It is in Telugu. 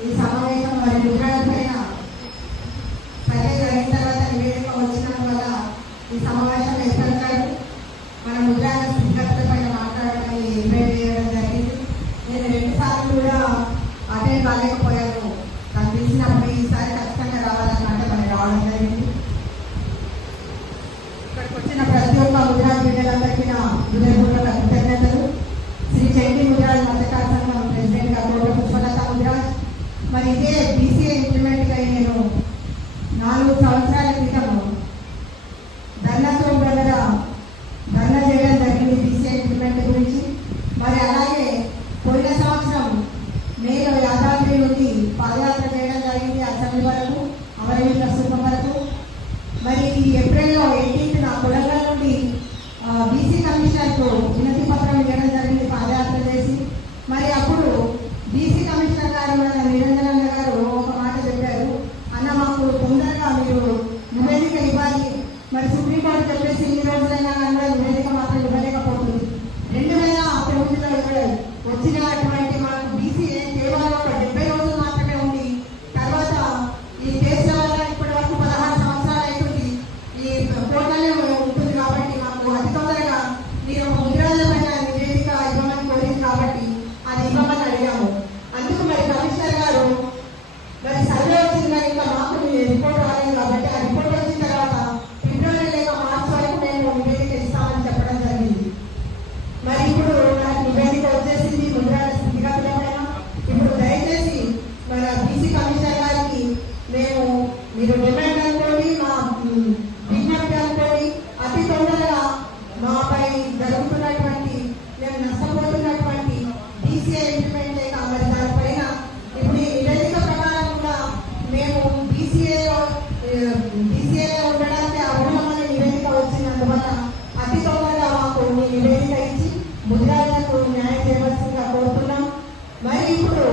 ఈ సమావేశం మరి ముద్రాలపైన సర్వే జరిగిన తర్వాత నివేదిక వచ్చినందువల్ల ఈ సమావేశం ఏర్పడతారు. మన ముద్రాల స్థితిగతుల పైన మాట్లాడడం ఇన్వైట్ చేయడం జరిగింది. నేను 2 సార్లు కూడా అటెండ్ కాలేకపోయాను. నాకు తెలిసినప్పుడు ఈసారి ఖచ్చితంగా రావాలన్నమాట మనం రావడం జరిగింది. ఇక్కడికి వచ్చిన ప్రతి ఒక్క ముద్రా బిడ్డలందరికీ నా హృదయపూర్వక కృతజ్ఞతలు. శ్రీ చైతన్య ముద్రాల మధ్యకాల సంఘం ప్రెసిడెంట్ గా కోట పుష్పలత ముద్రాజ్. మరి ఇదే బీసీఏ ఇంప్లిమెంట్ అయి నేను 4 సంవత్సరాల క్రితం ధర్నాతో ధర్నా చేయడం జరిగింది బీసీఏ ఇంప్లిమెంట్ గురించి. మరి అలాగే పోయిన సంవత్సరం మేలో యాదాద్రి నుండి పాదయాత్ర చేయడం జరిగింది అసెంబ్లీ వరకు, అమరవీరుల స్థూపం వరకు. మరి ఏప్రిల్లో 18న కొడంగల్ నుండి బీసీ కమిషనర్కు వినతి పత్రం ఇవ్వడం జరిగింది పాదయాత్ర చేసి. మరి అప్పుడు బీసీ కమిషనర్ గారు మన నిరంజనన్న గారు ఒక మాట చెప్పారు, అన్న మాకు తొందరగా మీరు నివేదిక ఇవ్వాలి. మరి సుప్రీంకోర్టు చెప్పేసి ఇన్ని రోజులైనా కూడా నివేదిక మాత్రం ఇవ్వలేకపోతుంది. 2009లో వచ్చినటువంటి మనకు బీసీ కేవలం ఒక 70 రోజులు మాత్రమే ఉంది. తర్వాత ఈ కేసుల వల్ల ఇప్పటి వరకు 16 సంవత్సరాలు అవుతుంది. ఈ కోర్టులోనే ఉంటుంది కాబట్టి మాకు అతి తొందరగా మీరు ముద్రాల పైన నివేదిక ఇవ్వమని కోరింది కాబట్టి అది ఇవ్వమని అడిగాము. అందుకు మరి కమిషనర్ గారు మరి సర్వే వచ్చింది ఇంకా మాకు రిపోర్ట్ రాలేదు కాబట్టి ఆ రిపోర్ట్ వచ్చిన తర్వాత ఫిబ్రవరి లేక మార్చి వరకు మేము నివేదిక ఇస్తామని చెప్పడం జరిగింది. మరి ఇప్పుడు నాకు నివేదిక వచ్చేసింది ముద్రాల స్థితిగతుల పైన. ఇప్పుడు దయచేసి మన బీసీ కమిషనర్ గారికి మేము మీరు డిమాండ్ అనుకోండి, మా విజ్ఞప్తి అనుకోండి, అతి తొందరగా మాపై జరుగుతున్నటువంటి మేము నష్టపోతున్నటువంటి బీసీఏ ఇంప్లిమెంట్ లేక మరి దానిపైన ఇప్పుడు ఈ నివేదిక ప్రకారం కూడా మేము బీసీఏలో ఉండడానికి అర్హులమనే నివేదిక వచ్చినందువల్ల అతి తొందరగా మాకు మీ నివేదిక ఇచ్చి ముద్రాలకు న్యాయం చేయవలసిందిగా కోరుతున్నాం. మరి ఇప్పుడు